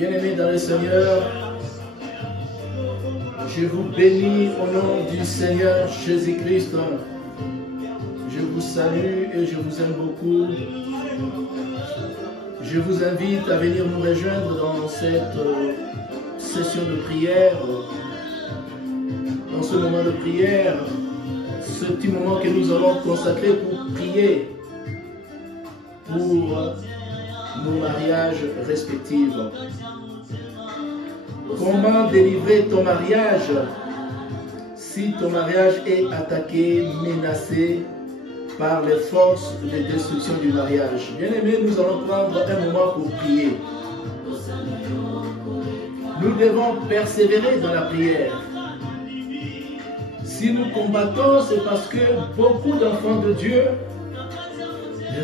Bien-aimés dans le Seigneur, je vous bénis au nom du Seigneur Jésus-Christ. Je vous salue et je vous aime beaucoup. Je vous invite à venir nous rejoindre dans cette session de prière, dans ce moment de prière, ce petit moment que nous allons consacrer pour prier pour nos mariages respectifs. Comment délivrer ton mariage si ton mariage est attaqué, menacé par les forces de destruction du mariage? Bien-aimés, nous allons prendre un moment pour prier. Nous devons persévérer dans la prière. Si nous combattons, c'est parce que beaucoup d'enfants de Dieu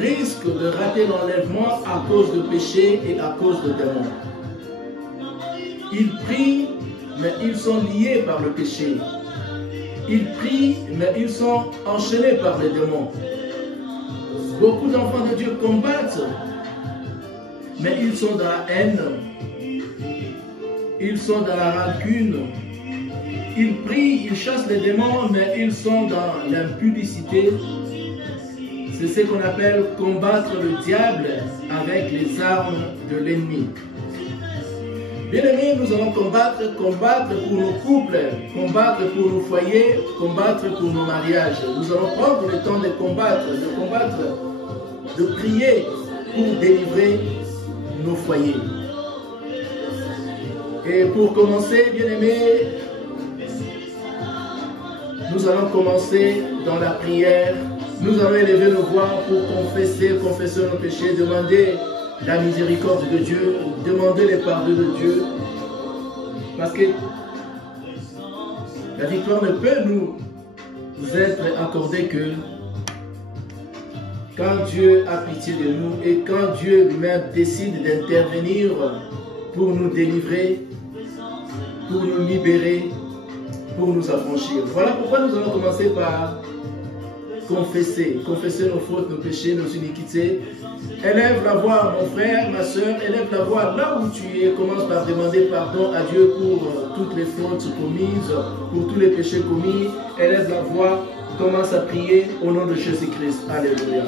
risquent de rater l'enlèvement à cause de péché et à cause de démons. Ils prient, mais ils sont liés par le péché. Ils prient, mais ils sont enchaînés par les démons. Beaucoup d'enfants de Dieu combattent, mais ils sont dans la haine. Ils sont dans la rancune. Ils prient, ils chassent les démons, mais ils sont dans l'impudicité. C'est ce qu'on appelle combattre le diable avec les armes de l'ennemi. Bien-aimés, nous allons combattre pour nos couples, combattre pour nos foyers, combattre pour nos mariages. Nous allons prendre le temps de combattre, de prier pour délivrer nos foyers. Et pour commencer, bien-aimés, nous allons commencer dans la prière. Nous allons élever nos voix pour confesser nos péchés, demander la miséricorde de Dieu, demander les pardons de Dieu. Parce que la victoire ne peut nous être accordée que quand Dieu a pitié de nous et quand Dieu lui-même décide d'intervenir pour nous délivrer, pour nous libérer, pour nous affranchir. Voilà pourquoi nous allons commencer par confesser nos fautes, nos péchés, nos iniquités. Élève la voix, mon frère, ma soeur, élève la voix là où tu es. Commence par demander pardon à Dieu pour toutes les fautes commises, pour tous les péchés commis. Élève la voix, commence à prier au nom de Jésus-Christ. Alléluia.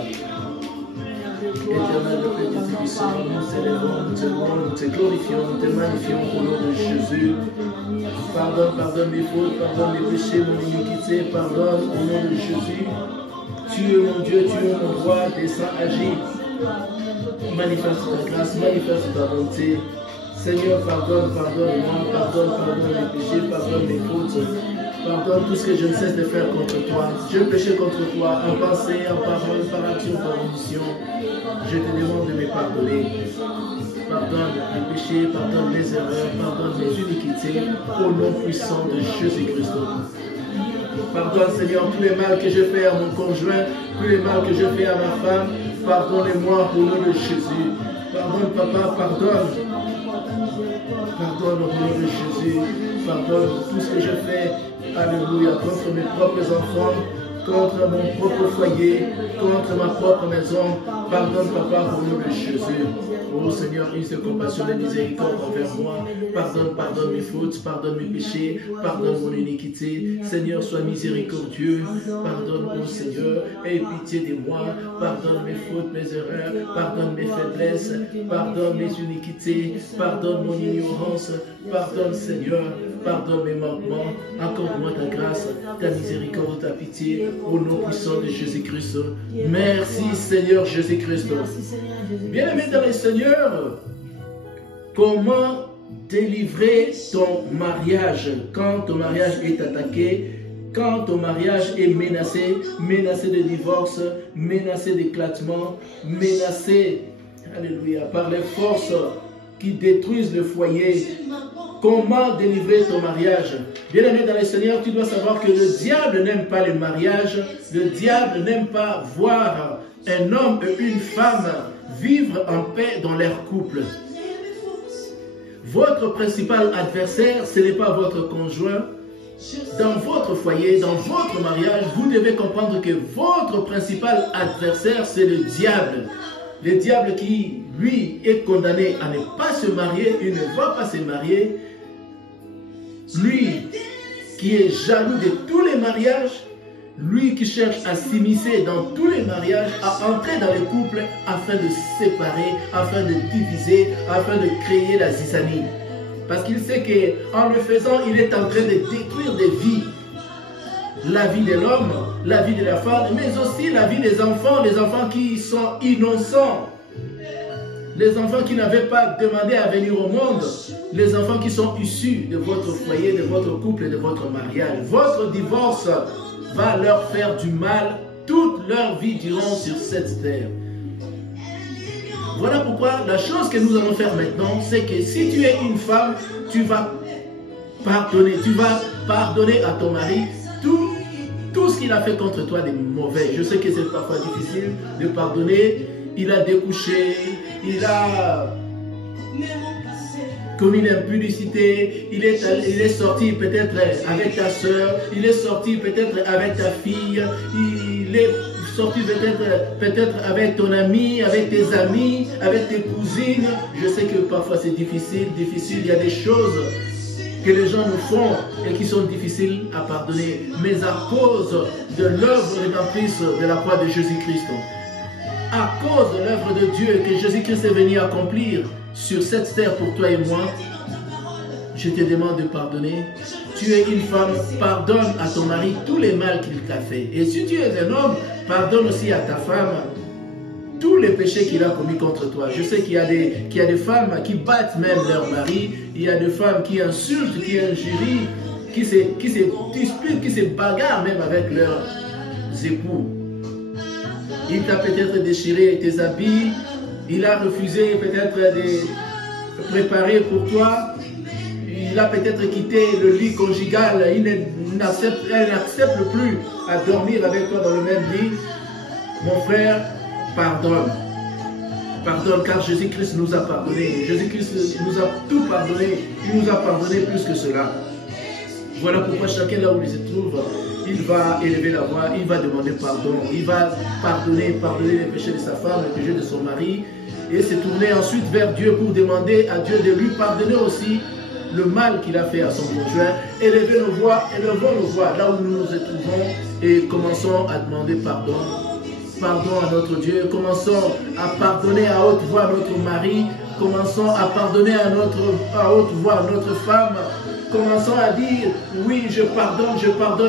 Éternel, le Père Tout-Puissant, nous célébrons, nous te louons, nous te glorifions, nous te magnifions au nom de Jésus. Pardonne mes fautes, pardonne mes péchés, mon iniquité, pardonne au nom de Jésus. Tu es mon Dieu, tu es mon roi, descends, agis. Manifeste ta grâce, manifeste ta bonté. Seigneur, pardonne-moi, pardonne mes péchés, pardonne mes fautes. Pardonne tout ce que je ne cesse de faire contre toi. Je péché contre toi en pensée, en parole, par action, par omission. Je te demande de me pardonner. Pardonne mes péchés, pardonne mes erreurs, pardonne mes iniquités, au nom puissant de Jésus-Christ. Pardonne, Seigneur, tous les mal que je fais à mon conjoint, tous les mal que je fais à ma femme. Pardonnez-moi au nom de Jésus. Pardonne, Papa, pardonne. Pardonne au nom de Jésus. Pardonne tout ce que je fais. Alléluia. Contre mes propres enfants, contre mon propre foyer, contre ma propre maison. Pardonne, Papa, au nom de Jésus. Oh Seigneur, use de compassion et de miséricorde envers moi. Pardonne mes fautes, pardonne mes péchés, pardonne mon iniquité. Seigneur, sois miséricordieux. Pardonne, oh Seigneur, aie pitié de moi. Pardonne mes fautes, mes erreurs, pardonne mes faiblesses, pardonne mes iniquités, pardonne mon ignorance. Pardonne, Seigneur, pardonne mes manquements. Accorde-moi ta grâce, ta miséricorde, ta pitié, au nom puissant de Jésus-Christ. Merci, Seigneur Jésus-Christ. Bien-aimé dans le Seigneur, comment délivrer ton mariage quand ton mariage est attaqué, quand ton mariage est menacé, menacé de divorce, menacé d'éclatement, menacé, alléluia, par les forces qui détruisent le foyer? Comment délivrer ton mariage? Bien-aimé dans le Seigneur, tu dois savoir que le diable n'aime pas le mariage. Le diable n'aime pas voir un homme et une femme vivre en paix dans leur couple. Votre principal adversaire, ce n'est pas votre conjoint. Dans votre foyer, dans votre mariage, vous devez comprendre que votre principal adversaire, c'est le diable. le diable qui, lui, est condamné à ne pas se marier, il ne va pas se marier. Lui qui est jaloux de tous les mariages, lui qui cherche à s'immiscer dans tous les mariages, à entrer dans les couples afin de séparer, afin de diviser, afin de créer la zizanie. Parce qu'il sait qu'en le faisant, il est en train de détruire des vies. La vie de l'homme, la vie de la femme, mais aussi la vie des enfants qui sont innocents. Les enfants qui n'avaient pas demandé à venir au monde, les enfants qui sont issus de votre foyer, de votre couple et de votre mariage. Votre divorce va leur faire du mal toute leur vie durant sur cette terre. Voilà pourquoi la chose que nous allons faire maintenant, c'est que si tu es une femme, tu vas pardonner à ton mari tout ce qu'il a fait contre toi de mauvais. Je sais que c'est parfois difficile de pardonner. Il a découché, il a commis l'impudicité, il est sorti peut-être avec ta soeur, il est sorti peut-être avec ta fille, il est sorti peut-être avec ton ami, avec tes amis, avec tes cousines. Je sais que parfois c'est difficile, il y a des choses que les gens nous font et qui sont difficiles à pardonner, mais à cause de l'œuvre rédemptrice de la croix de Jésus-Christ, à cause de l'œuvre de Dieu que Jésus-Christ est venu accomplir sur cette terre pour toi et moi, je te demande de pardonner. Tu es une femme, pardonne à ton mari tous les mal qu'il t'a fait. Et si tu es un homme, pardonne aussi à ta femme tous les péchés qu'il a commis contre toi. Je sais qu'il y a des femmes qui battent même leur mari, il y a des femmes qui insultent, qui injurient, qui se disputent, qui se bagarrent même avec leurs époux. Il t'a peut-être déchiré tes habits, il a refusé peut-être de préparer pour toi, il a peut-être quitté le lit conjugal, elle n'accepte plus à dormir avec toi dans le même lit. Mon frère, pardonne. Pardonne car Jésus-Christ nous a pardonné. Jésus-Christ nous a tout pardonné. Il nous a pardonné plus que cela. Voilà pourquoi chacun là où il se trouve, il va élever la voix, il va demander pardon. Il va pardonner les péchés de sa femme, les péchés de son mari. Et se tourner ensuite vers Dieu pour demander à Dieu de lui pardonner aussi le mal qu'il a fait à son conjoint. Élevez nos voix, élevons nos voix là où nous nous trouvons et commençons à demander pardon. Pardon à notre Dieu, commençons à pardonner à haute voix à notre mari, commençons à pardonner à haute voix à notre femme, commençons à dire, oui, je pardonne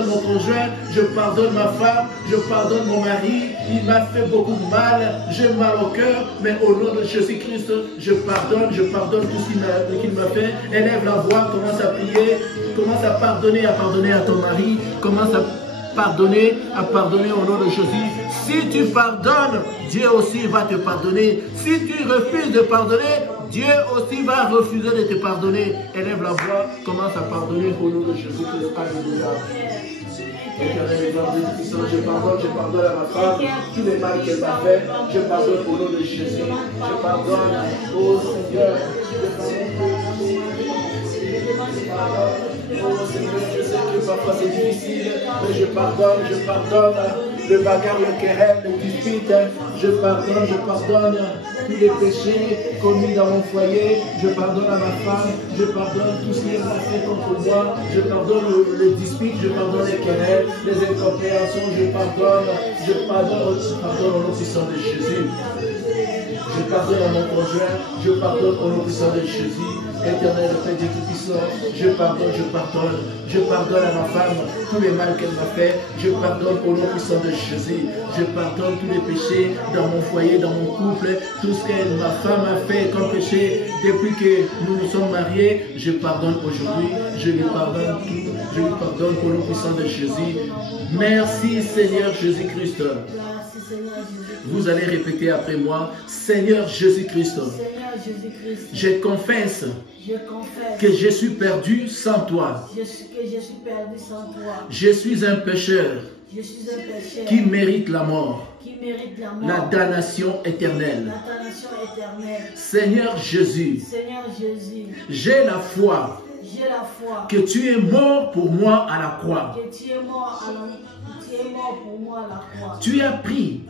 mon conjoint, je pardonne ma femme, je pardonne mon mari, il m'a fait beaucoup de mal, j'ai mal au cœur, mais au nom de Jésus-Christ, je pardonne tout ce qu'il m'a fait. Élève la voix, commence à prier, commence à pardonner à ton mari, commence à pardonner au nom de Jésus. Si tu pardonnes, Dieu aussi va te pardonner. Si tu refuses de pardonner, Dieu aussi va refuser de te pardonner. Élève la voix, commence à pardonner au nom de Jésus-Christ. Alléluia. Éternel, je pardonne à ma femme tous les mal qu'elle m'a fait. Je pardonne au nom de Jésus. Je pardonne au Seigneur. Oh Seigneur, je sais que parfois c'est difficile, mais je pardonne le bagarre, le querelle, le dispute. Je pardonne tous les péchés commis dans mon foyer. Je pardonne à ma femme, je pardonne tout ce qu'elle a fait contre moi. Je pardonne le dispute, je pardonne les querelles, les incompréhensions. Je pardonne au nom puissant de Jésus. Je pardonne à mon conjoint, je pardonne au nom puissant de Jésus. Éternel, Père Dieu Tout-Puissant, je pardonne à ma femme tous les mal qu'elle m'a fait. Je pardonne au nom puissant de Jésus. Je pardonne tous les péchés dans mon foyer, dans mon couple, tout ce que ma femme a fait comme péché depuis que nous nous sommes mariés. Je pardonne aujourd'hui, je lui pardonne tout, je lui pardonne au nom puissant de Jésus. Merci Seigneur Jésus-Christ. Vous allez répéter après moi, Seigneur Jésus-Christ, je confesse que je suis perdu sans toi. Je suis un pécheur qui mérite la mort, la damnation éternelle. Seigneur Jésus, j'ai la foi que tu es mort pour moi à la croix. Tu as pris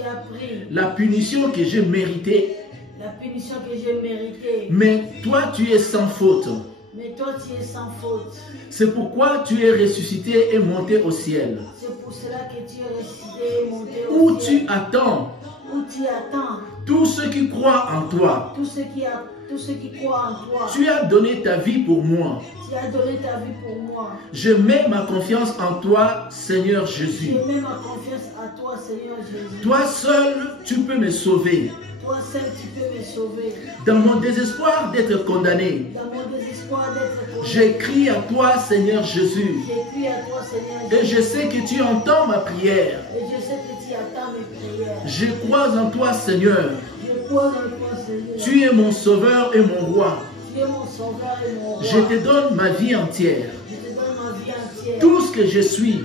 Tu as pris la punition que j'ai méritée. la punition que j'ai méritée. Mais toi, tu es sans faute. Mais toi, tu es sans faute. C'est pourquoi tu es ressuscité et monté au ciel. C'est pour cela que tu es ressuscité et monté au Où ciel. tu attends Où tu attends tous ceux qui croient en toi. tous ceux qui croient en toi. Tu as donné ta vie pour moi. Tu as donné ta vie pour moi. Je mets ma confiance en toi, Seigneur Jésus. Je mets ma confiance à toi, Seigneur Jésus. Toi seul, tu peux me sauver. Toi seul, tu peux me sauver. Dans mon désespoir d'être condamné, Dans mon désespoir d'être condamné, j'écris à toi, Seigneur Jésus. j'écris à toi, Seigneur Et Jésus. je sais que tu entends ma prière. Et je sais que tu attends mes prières. Je crois en toi, Seigneur. Je crois en toi, Seigneur. Tu es mon sauveur et mon roi. Tu es mon sauveur et mon roi. Je te donne ma vie entière. Je te donne ma vie entière. Tout ce que je suis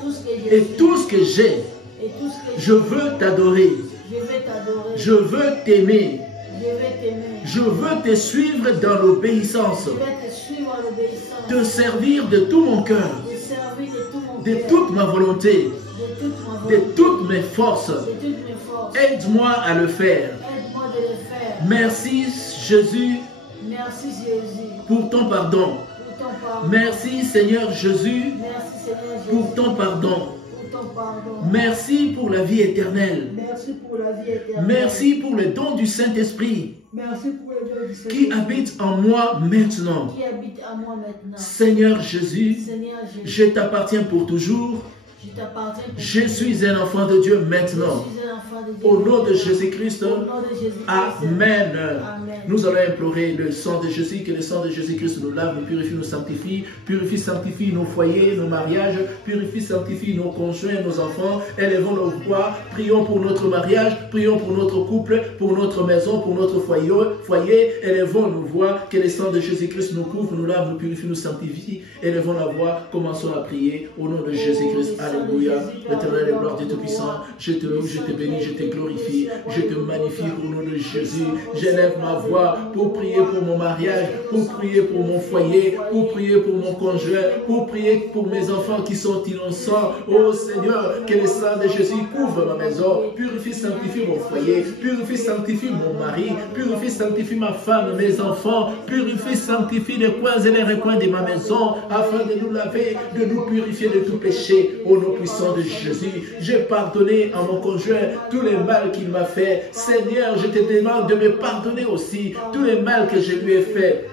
Tout ce que je et suis. tout ce que j'ai, Et tout ce que je veux t'adorer. je vais t'adorer. Je veux t'aimer. Je vais t'aimer. Je veux te suivre dans l'obéissance. Je vais te suivre à l'obéissance. Te servir de tout mon cœur, Te servir de tout mon de cœur. toute ma volonté, De toute ma de volonté. toutes mes forces. De toutes mes forces. Aide-moi à le faire. Aide-moi de le faire. Merci Jésus Merci Jésus pour ton pardon. pour ton pardon. Merci Seigneur Jésus Merci Seigneur Jésus pour ton pardon. pour ton pardon. Merci pour la vie éternelle. Merci pour la vie éternelle. Merci pour le don du Saint-Esprit Merci pour le don du Seigneur qui habite en moi maintenant. qui habite à moi maintenant. Seigneur Jésus, Seigneur Jésus, je t'appartiens pour toujours. je t'appartiens. Je suis un enfant de Dieu maintenant. Je suis un enfant de Dieu. Au nom de Jésus-Christ, Au nom de Jésus-Christ. Amen. Amen. Nous allons implorer le sang de Jésus, que le sang de Jésus-Christ nous lave, nous purifie, nous sanctifie, sanctifie nos foyers, nos mariages, purifie, sanctifie nos conjoints, nos enfants. Élevons nos voix, prions pour notre mariage, prions pour notre couple, pour notre maison, pour notre foyer. Élevons nos voix, que le sang de Jésus-Christ nous couvre, nous lave, nous purifie, nous sanctifie. Élevons la voix, commençons à prier au nom de Jésus-Christ. Alléluia. L'éternel et gloire de Tout-Puissant, je te loue, je te bénis, je te glorifie, je te magnifie au nom de Jésus. J'élève ma voix pour prier pour mon mariage, pour prier pour mon foyer, pour prier pour mon conjoint, pour prier pour mes enfants qui sont innocents. Oh Seigneur, que le sang de Jésus couvre ma maison, purifie, sanctifie mon foyer, purifie, sanctifie mon mari, purifie, sanctifie ma femme, mes enfants, purifie, sanctifie les coins et les recoins de ma maison, afin de nous laver, de nous purifier de tout péché. Au nom puissant de Jésus, j'ai pardonné à mon conjoint tous les mal qu'il m'a fait. Seigneur, je te demande de me pardonner aussi tous les mal que je lui ai fait.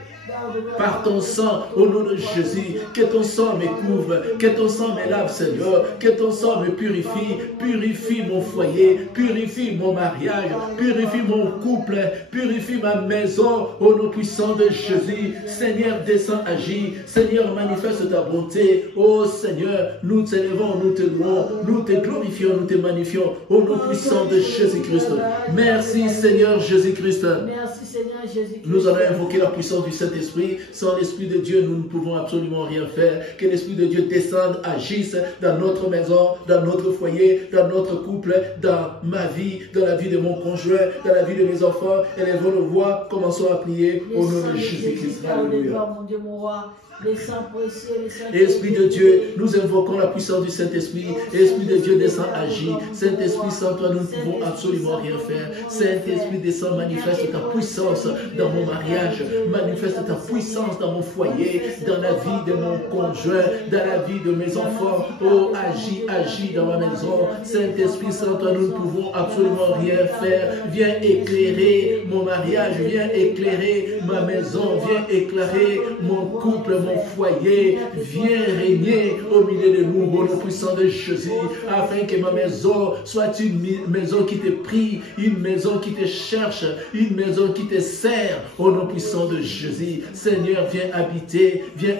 Par ton sang, au nom de Jésus, que ton sang me couvre, que ton sang me lave, Seigneur, que ton sang me purifie, purifie mon foyer, purifie mon mariage, purifie mon couple, purifie ma maison, au nom puissant de Jésus. Seigneur, descends, agis, Seigneur, manifeste ta bonté. Oh Seigneur, nous t'élevons, nous te louons, nous te glorifions, nous te magnifions, au nom puissant de Jésus-Christ. Merci Seigneur Jésus-Christ. Merci Seigneur Jésus-Christ. Nous allons invoquer la puissance du Saint-Esprit. Sans l'Esprit de Dieu, nous ne pouvons absolument rien faire. Que l'Esprit de Dieu descende, agisse dans notre maison, dans notre foyer, dans notre couple, dans ma vie, dans la vie de mon conjoint, dans la vie de mes enfants. Élevons nos voix, commençons à prier au nom de Jésus-Christ. Alléluia. Mon Dieu, mon roi. Les saints précieux, les saints Esprit de Dieu, nous invoquons la puissance du Saint-Esprit. Esprit de Dieu, descend, agit. Saint-Esprit, sans toi, nous ne pouvons absolument rien faire. Saint-Esprit, descend, manifeste ta puissance dans mon mariage. Manifeste ta puissance dans mon foyer, dans la vie de mon conjoint, dans la vie de mes enfants. Oh, agis, agis dans ma maison. Saint-Esprit, sans toi, nous ne pouvons absolument rien faire. Viens éclairer mon mariage, viens éclairer ma maison, viens éclairer mon couple, mon foyer, viens régner au milieu de nous, au nom puissant de Jésus, afin que ma maison soit une maison qui te prie, une maison qui te cherche, une maison qui te sert, au nom puissant de Jésus. Seigneur, viens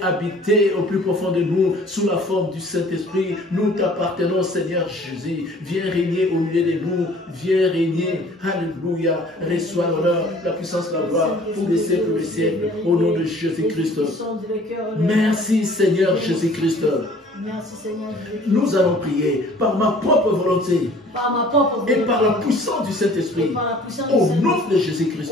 habiter au plus profond de nous, sous la forme du Saint-Esprit. Nous t'appartenons, Seigneur Jésus. Viens régner au milieu de nous, viens régner. Alléluia. Reçois l'honneur, la puissance, la gloire, pour les siècles des siècles, au nom de Jésus-Christ. Merci Seigneur Jésus-Christ. Merci Seigneur Jésus-Christ. Nous allons prier par ma propre volonté et par la puissance du Saint-Esprit. Au nom de Jésus-Christ.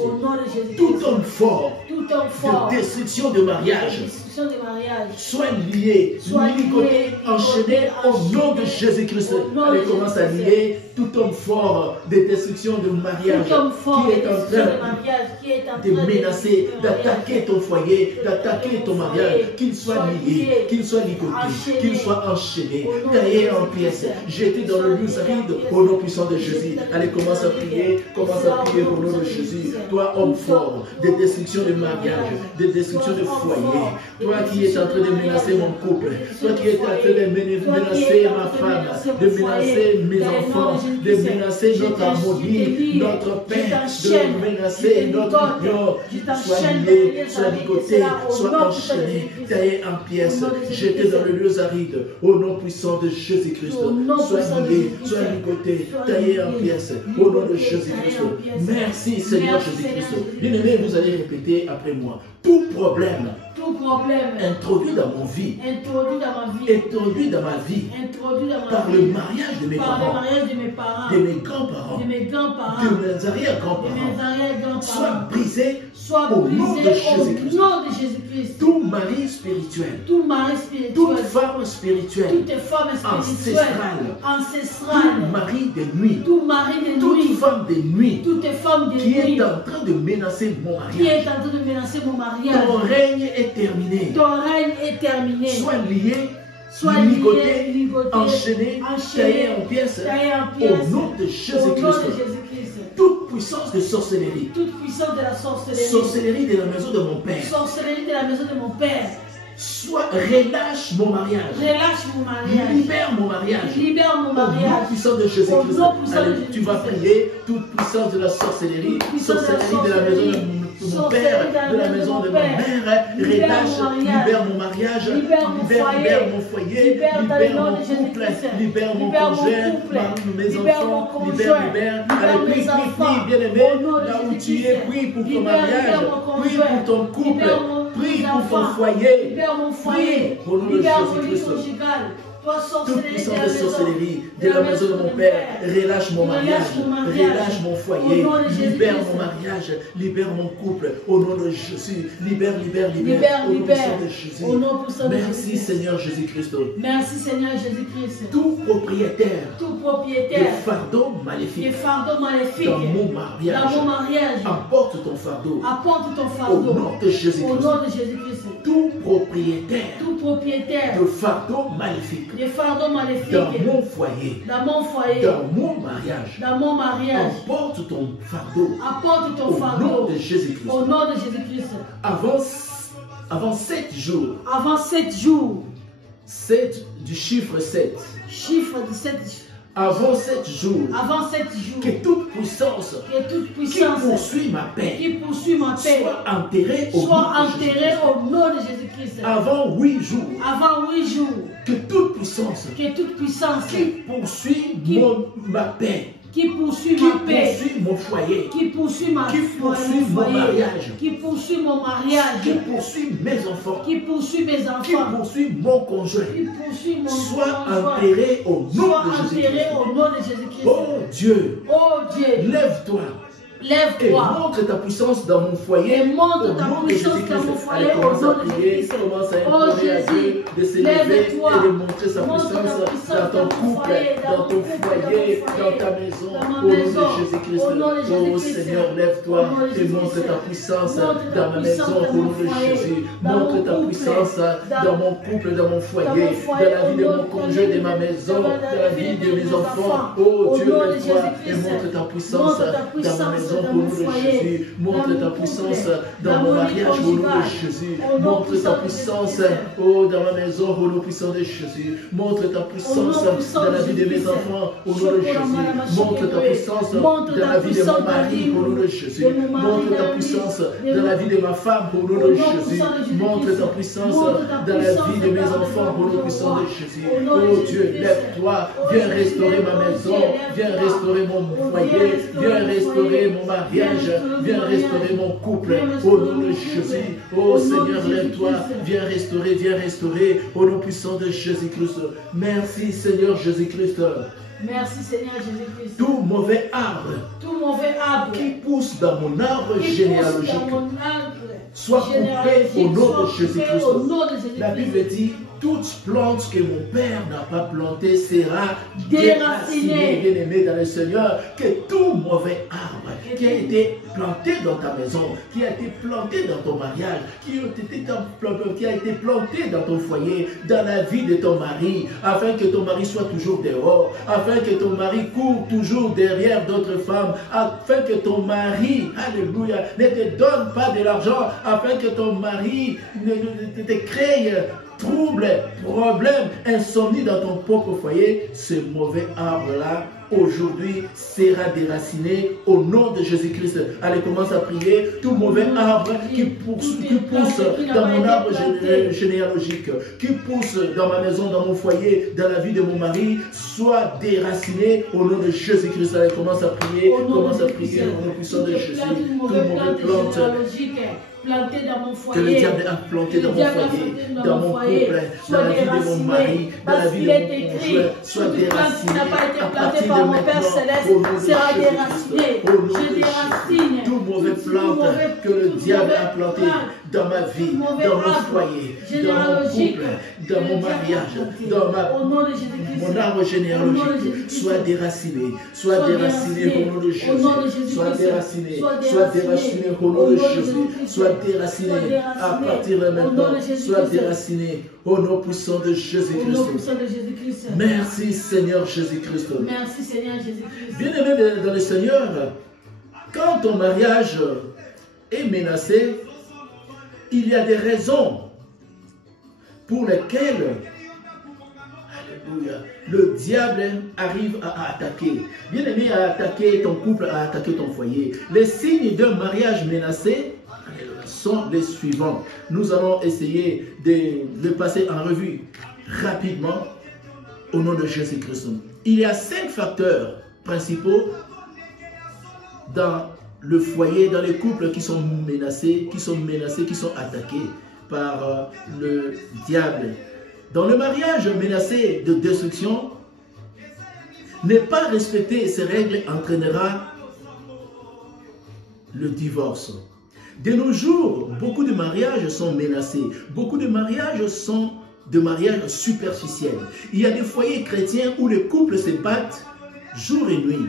Tout homme fort tout homme fort de destruction de mariage destruction de mariage soit lié, ligoté, enchaîné au nom de Jésus-Christ. Allez, commence à lier tout homme fort de destruction de mariage qui est en train de menacer, d'attaquer ton foyer, d'attaquer ton mariage, qu'il soit lié, qu'il soit ligoté, qu'il soit enchaîné, taillé en pièces, jeté dans le lieu aride au nom puissant de Jésus. Allez, commence à prier au nom de Jésus. Toi, homme fort, de destruction de mariage, de destruction de foyer, toi qui es en train de menacer mon couple, toi qui es en train de menacer ma femme, de menacer mes enfants, de menacer notre harmonie, notre paix, de menacer notre union, soit lié, soit ligoté, soit enchaîné, taillé en pièces, jeté dans le lieu aride, au nom puissant de Jésus-Christ. Soit lié, soit ligoté, taillé en pièces, au nom de Jésus-Christ. Merci Seigneur Jésus-Christ. Bien-aimés, vous allez répéter après moi. Tout problème introduit dans ma vie, par le mariage de mes parents, de mes grands-parents, de mes arrière-grands-parents, soit brisé au nom de Jésus-Christ. Tout mari spirituel, toute femme spirituelle, ancestrale, tout mari de nuit, toute femme de nuit, qui est en train de menacer mon mariage. Ton règne est terminé. Sois lié, ligoté, enchaîné, taillé en pièces, au nom de Jésus-Christ. Toute puissance de sorcellerie, sorcellerie de la maison de mon père, soit relâche mon mariage. Libère mon mariage. Au nom puissant de Jésus-Christ. Allez, tu vas prier toute puissance de la sorcellerie, de la maison de mon père, de la maison de ma mère. Relâche, libère mon mariage, libère mon foyer, libère mon couple, libère mon conjoint, mes enfants, libère. Allez, prie, bien-aimé, là où tu es, prie pour ton mariage, prie pour ton couple. Prie pour ton foyer. Prie au nom de Jésus-Christ. Toute puissance de sorcellerie de la maison de mon père, relâche mon mariage, relâche mon foyer, libère mon mariage, libère mon couple, au nom de Jésus, libère, au nom de Jésus. Merci Seigneur Jésus-Christ. Tout propriétaire de fardeau maléfique dans mon mariage, apporte ton fardeau, au nom de Jésus-Christ. Tout propriétaire de fardeau maléfique dans mon foyer, dans mon mariage, apporte ton fardeau, au nom de Jésus-Christ. Avant 7 jours, 7 du chiffre 7, avant 7 jours, que toute puissance qui poursuit ma paix, soit enterrée au nom de Jésus-Christ. Avant 8 jours, que toute puissance qui poursuit ma paix, qui poursuit mon foyer, qui poursuit mon mariage, qui poursuit mes enfants, qui poursuit mon conjoint, soit enterré au nom de Jésus-Christ. Oh Dieu, lève-toi. Et montre ta puissance dans mon foyer. Allez, commence à prier, commence à implorer à Dieu de s'élever et de montrer sa puissance dans ton couple, dans ton foyer, dans ta maison. Au nom de Jésus-Christ. Oh Seigneur, lève-toi et montre ta puissance dans ma maison. Au nom de Jésus. Montre ta puissance dans mon couple, dans mon foyer, dans la vie de mon conjoint, de ma maison, dans la vie de mes enfants. Oh Dieu, lève-toi et montre ta puissance dans ma maison. Au nom de Jésus, montre ta puissance dans mon mariage au nom de Jésus, montre ta puissance dans ma maison au nom puissant de Jésus, montre ta puissance dans la vie de mes enfants au nom de Jésus, montre ta puissance dans la vie de mon mari au nom de Jésus, montre ta puissance dans la vie de ma femme au nom de Jésus, montre ta puissance dans la vie de mes enfants au nom puissant de Jésus. Oh Dieu, lève-toi, viens restaurer ma maison, viens restaurer mon foyer, viens restaurer mon mariage, viens restaurer mon couple au nom de Jésus. Oh Seigneur, lève-toi, viens restaurer au nom puissant de Jésus-Christ. Merci Seigneur Jésus-Christ. Merci Seigneur Jésus-Christ. Tout mauvais arbre Tout mauvais arbre qui pousse dans mon arbre qui pousse généalogique dans mon arbre soit coupé généalogique, au nom soit de coupé Jésus-Christ. au nom de Jésus-Christ. La Bible dit, toute plante que mon Père n'a pas plantée sera Déracinée. Bien-aimé dans le Seigneur, que tout mauvais arbre qui a été planté dans ta maison, qui a été planté dans ton mariage, qui a été planté dans ton foyer, dans la vie de ton mari, afin que ton mari soit toujours dehors, afin que ton mari court toujours derrière d'autres femmes, afin que ton mari, alléluia, ne te donne pas de l'argent, afin que ton mari ne te crée troubles, problèmes, insomnie dans ton propre foyer, ce mauvais arbre-là, aujourd'hui, sera déraciné au nom de Jésus-Christ. Allez, commence à prier. Tout mauvais arbre qui pousse dans mon arbre généalogique, qui pousse dans ma maison, dans mon foyer, dans la vie de mon mari, soit déraciné au nom de Jésus-Christ. Allez, commence à prier. Commence à prier au nom puissant de Jésus. Tout mauvais plante planté dans mon foyer, que le diable a planté dans mon foyer, dans mon couple, dans la vie de mon mari, dans la vie de mon conjoint, soit déraciné. À partir de maintenant, au nom de Jésus-Christ, au nom de Jésus, tout mauvais plante que le diable a planté dans ma vie, dans mon foyer, dans mon couple, dans mon mariage, dans mon arbre généalogique, soit déraciné au nom de Jésus, soit déraciné au nom de Jésus, soit déraciné à partir de maintenant, soit déraciné au nom puissant de Jésus-Christ. Merci Seigneur Jésus-Christ. Merci Seigneur Jésus-Christ. Bien-aimé dans le Seigneur, quand ton mariage est menacé, il y a des raisons pour lesquelles le diable arrive à attaquer. Bien-aimé, à attaquer ton couple, à attaquer ton foyer. Les signes d'un mariage menacé sont les suivants. Nous allons essayer de passer en revue rapidement au nom de Jésus-Christ. Il y a 5 facteurs principaux dans le foyer, dans les couples qui sont menacés, qui sont attaqués par le diable. Dans le mariage menacé de destruction, ne pas respecter ces règles entraînera le divorce. De nos jours, beaucoup de mariages sont menacés. Beaucoup de mariages sont de mariages superficiels. Il y a des foyers chrétiens où les couples se battent jour et nuit.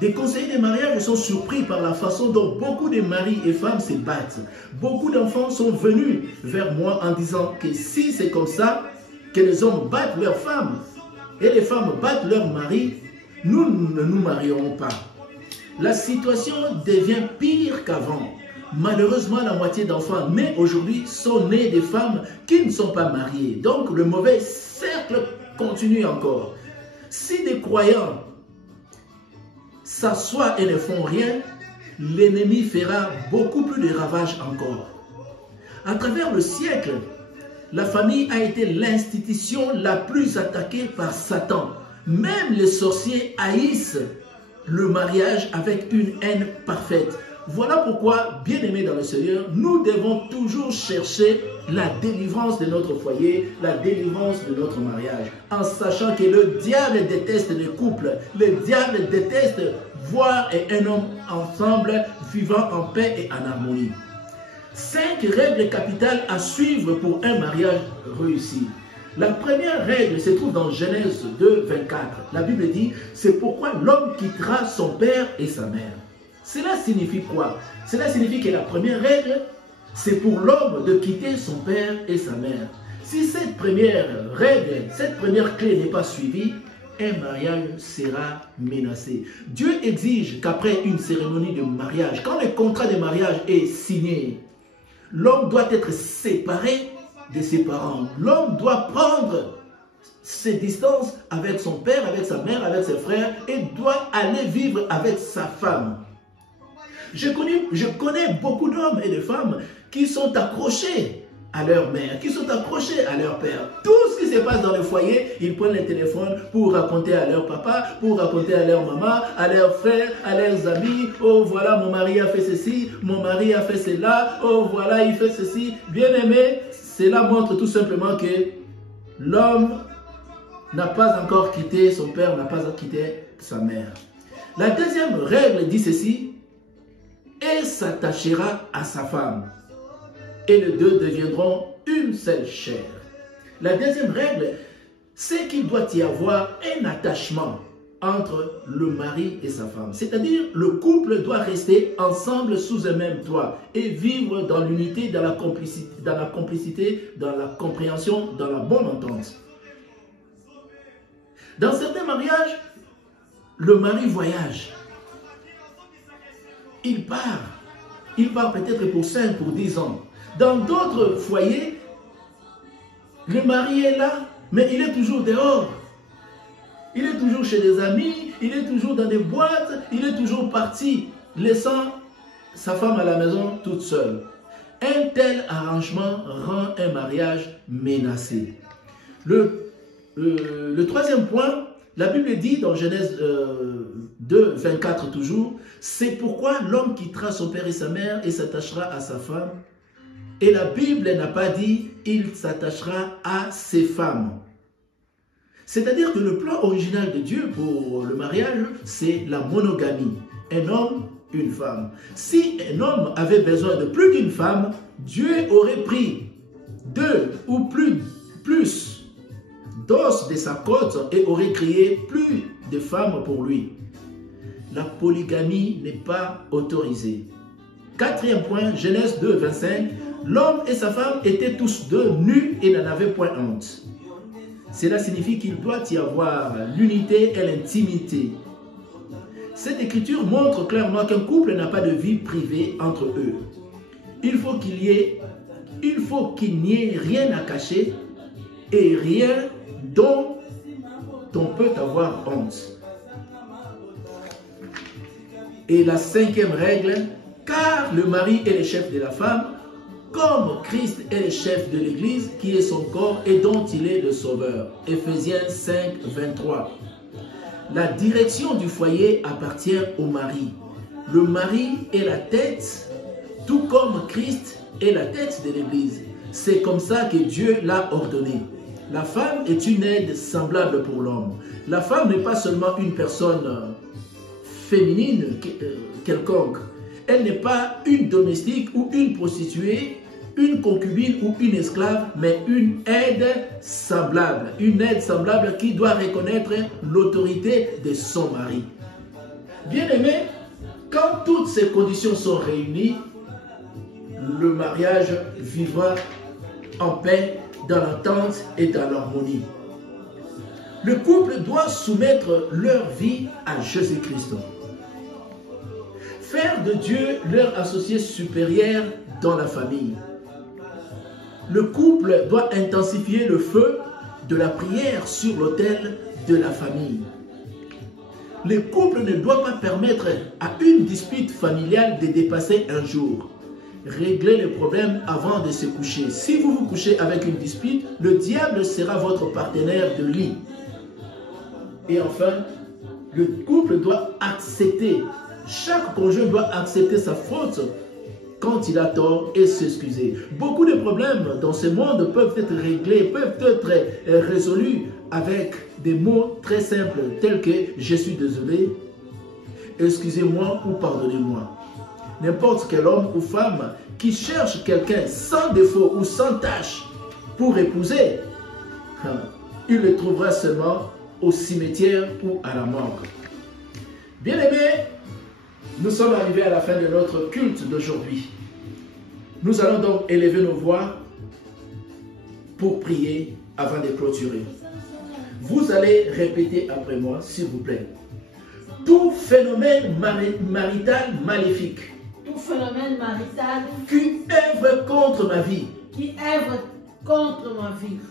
Des conseillers de mariage sont surpris par la façon dont beaucoup de maris et femmes se battent. Beaucoup d'enfants sont venus vers moi en disant que si c'est comme ça, que les hommes battent leurs femmes et les femmes battent leurs maris, nous ne nous marierons pas. La situation devient pire qu'avant. Malheureusement, la moitié d'enfants nés aujourd'hui sont nés des femmes qui ne sont pas mariées. Donc, le mauvais cercle continue encore. Si des croyants s'assoient et ne font rien, l'ennemi fera beaucoup plus de ravages encore. À travers le siècle, la famille a été l'institution la plus attaquée par Satan. Même les sorciers haïssent le mariage avec une haine parfaite. Voilà pourquoi, bien-aimés dans le Seigneur, nous devons toujours chercher la délivrance de notre foyer, la délivrance de notre mariage, en sachant que le diable déteste les couples, le diable déteste voir un homme ensemble vivant en paix et en harmonie. 5 règles capitales à suivre pour un mariage réussi. La première règle se trouve dans Genèse 2, 24. La Bible dit, c'est pourquoi l'homme quittera son père et sa mère. Cela signifie quoi? Cela signifie que la première règle, c'est pour l'homme de quitter son père et sa mère. Si cette première règle, cette première clé n'est pas suivie, un mariage sera menacé. Dieu exige qu'après une cérémonie de mariage, quand le contrat de mariage est signé, l'homme doit être séparé de ses parents. L'homme doit prendre ses distances avec son père, avec sa mère, avec ses frères et doit aller vivre avec sa femme. Je connais beaucoup d'hommes et de femmes qui sont accrochés à leur mère, qui sont accrochés à leur père. Tout ce qui se passe dans le foyer, ils prennent le téléphone pour raconter à leur papa, pour raconter à leur maman, à leurs frères, à leurs amis. Oh voilà, mon mari a fait ceci, mon mari a fait cela, oh voilà, il fait ceci. Bien aimé, cela montre tout simplement que l'homme n'a pas encore quitté son père, n'a pas quitté sa mère. La deuxième règle dit ceci, et s'attachera à sa femme, et les deux deviendront une seule chair. La deuxième règle, c'est qu'il doit y avoir un attachement entre le mari et sa femme. C'est-à-dire, le couple doit rester ensemble sous un même toit et vivre dans l'unité, dans la complicité, dans la compréhension, dans la bonne entente. Dans certains mariages, le mari voyage. Il part peut-être pour 5, pour 10 ans. Dans d'autres foyers, le mari est là, mais il est toujours dehors. Il est toujours chez des amis, il est toujours dans des boîtes, il est toujours parti, laissant sa femme à la maison toute seule. Un tel arrangement rend un mariage menacé. Le troisième point, la Bible dit dans Genèse 2, 24 toujours, c'est pourquoi l'homme quittera son père et sa mère et s'attachera à sa femme. Et la Bible n'a pas dit il s'attachera à ses femmes. C'est-à-dire que le plan original de Dieu pour le mariage, c'est la monogamie. Un homme, une femme. Si un homme avait besoin de plus d'une femme, Dieu aurait pris 2 ou plus d'os de sa côte et aurait créé plus de femmes pour lui. La polygamie n'est pas autorisée. Quatrième point, Genèse 2, 25. L'homme et sa femme étaient tous deux nus et n'en avaient point honte. Cela signifie qu'il doit y avoir l'unité et l'intimité. Cette écriture montre clairement qu'un couple n'a pas de vie privée entre eux. Il faut qu'il n'y ait rien à cacher et rien dont on peut avoir honte. Et la cinquième règle, car le mari est le chef de la femme, comme Christ est le chef de l'Église, qui est son corps et dont il est le sauveur. Éphésiens 5, 23. La direction du foyer appartient au mari. Le mari est la tête, tout comme Christ est la tête de l'Église. C'est comme ça que Dieu l'a ordonné. La femme est une aide semblable pour l'homme. La femme n'est pas seulement une personne féminine quelconque. Elle n'est pas une domestique ou une prostituée, une concubine ou une esclave, mais une aide semblable. Une aide semblable qui doit reconnaître l'autorité de son mari. Bien-aimé, quand toutes ces conditions sont réunies, le mariage vivra en paix, dans l'entente et dans l'harmonie. Le couple doit soumettre leur vie à Jésus-Christ. Faire de Dieu leur associé supérieur dans la famille. Le couple doit intensifier le feu de la prière sur l'autel de la famille. Le couple ne doit pas permettre à une dispute familiale de dépasser un jour. Réglez le problème avant de se coucher. Si vous vous couchez avec une dispute, le diable sera votre partenaire de lit. Et enfin, le couple doit accepter. Chaque conjoint doit accepter sa faute quand il a tort et s'excuser. Beaucoup de problèmes dans ce monde peuvent être réglés, peuvent être résolus avec des mots très simples tels que « je suis désolé »,« excusez-moi » ou « pardonnez-moi ». N'importe quel homme ou femme qui cherche quelqu'un sans défaut ou sans tâche pour épouser, il le trouvera seulement au cimetière ou à la morgue. Bien-aimés, nous sommes arrivés à la fin de notre culte d'aujourd'hui. Nous allons donc élever nos voix pour prier avant de clôturer. Vous allez répéter après moi, s'il vous plaît. Tout phénomène marital maléfique qui œuvre contre ma vie,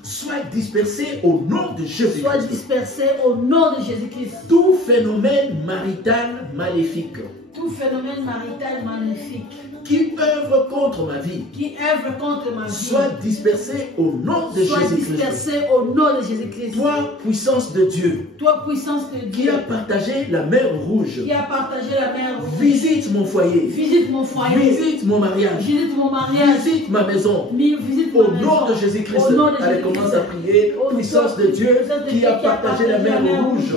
soit dispersé au nom de Jésus-Christ. Soit dispersé au nom de Jésus-Christ. Tout phénomène marital maléfique tout phénomène marital magnifique qui œuvre contre ma vie qui œuvre contre ma vie soit dispersé au nom de soit Jésus-Christ. dispersé au nom de Jésus-Christ. Toi, puissance de Dieu, Toi, puissance de qui Dieu, a partagé la mer Rouge, qui a partagé la mer rouge, visite mon foyer, visite mon foyer, visite mon mariage, visite mon mariage, visite ma maison. visite Au ma nom maison. de Jésus-Christ, Au nom de allez, Jésus-Christ. commence à prier. Au Puissance nom de Dieu puissance de qui Dieu a partagé la mer Rouge.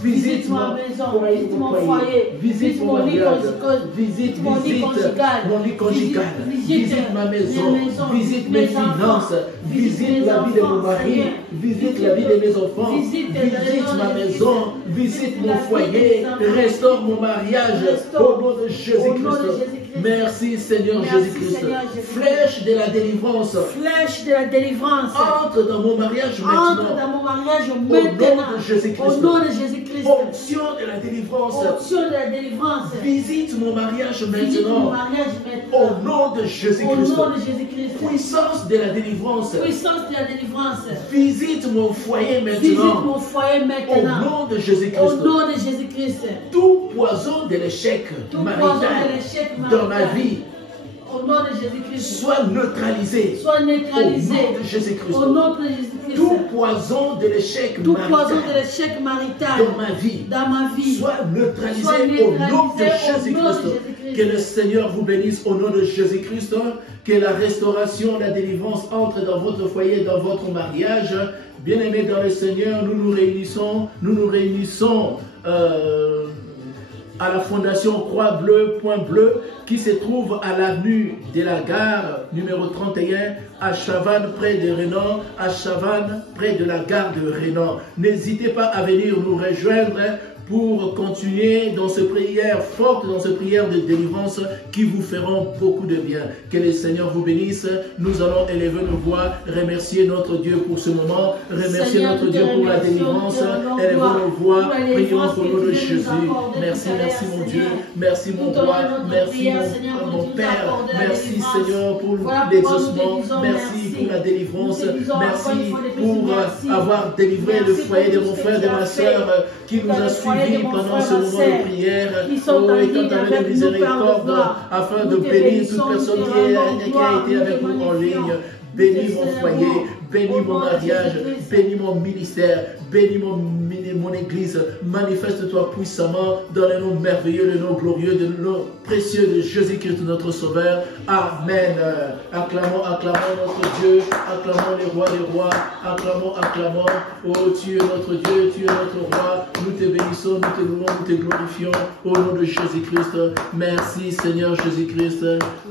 Visite ma maison, visite mon foyer, visite mon lit mariage, conjugal, visite mon lit conjugal, mon lit conjugal, visite ma maison, visite mes finances, visite la vie de mon mari, visite la vie de mes enfants, visite ma maison, visite mon foyer, restaure mon mariage au nom de Jésus-Christ. Merci Seigneur Jésus-Christ. Flèche de la délivrance. Flèche de la délivrance. Entre dans mon mariage Entre maintenant. dans mon mariage Au maintenant. nom de Jésus-Christ. Au nom de Jésus-Christ. Onction de la délivrance. Onction de la délivrance. Visite mon mariage Visite mon maintenant. mariage Au maintenant. nom de Au Jésus-Christ. nom de Jésus-Christ. Puissance de la délivrance. Puissance de la délivrance. Visite mon foyer Visite maintenant. mon foyer Au maintenant. nom de Au Jésus-Christ. nom de Jésus-Christ. Tout poison de l'échec Tout poison de marital l'échec dans ma marital. vie Au nom de Jésus-Christ. soit neutralisé. Soit Au neutralisé. nom de Jésus-Christ. Au nom de Jésus-Christ. Tout poison de l'échec Tout poison de marital l'échec marital dans ma vie dans ma vie soit neutralisé soit au nom de neutralisé au nom de Jésus-Christ. Jésus-Christ. Que le Seigneur vous bénisse au nom de Jésus-Christ. Que la restauration, la délivrance entre dans votre foyer, dans votre mariage. Bien-aimés dans le Seigneur, nous nous réunissons à la fondation Croix Bleue, Point Bleu, qui se trouve à l'avenue de la gare numéro 31 à Chavannes, près de Renan, à Chavannes, près de la gare de Renan. N'hésitez pas à venir nous rejoindre pour continuer dans ce prière forte, dans ce prière de délivrance qui vous feront beaucoup de bien. Que le Seigneur vous bénisse. Nous allons élever nos voix, remercier notre Dieu pour ce moment, remercier Seigneur, notre Dieu pour la délivrance, élevons nos voix, prions pour nous de Jésus. Merci, merci mon Dieu, merci mon roi, merci mon Père, merci Seigneur pour l'exaucement, merci pour la délivrance, merci pour avoir délivré le foyer de mon frère, de ma soeur qui nous a suivis pendant ce moment de prière. Oh, étant avec de miséricorde, afin de bénir toute personne qui a été avec nous en ligne. Bénis mon foyer, bénis mon mariage, bénis mon ministère, bénis mon église. Manifeste-toi puissamment dans le nom merveilleux, le nom glorieux, de nom précieux de Jésus-Christ notre Sauveur. Amen. Acclamons, acclamons notre Dieu, acclamons les rois des rois, acclamons, acclamons. Oh, tu es notre Dieu, tu es notre roi. Nous te bénissons, nous te louons, nous te glorifions au nom de Jésus-Christ. Merci Seigneur Jésus-Christ.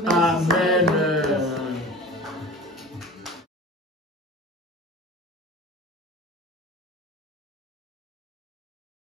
Amen.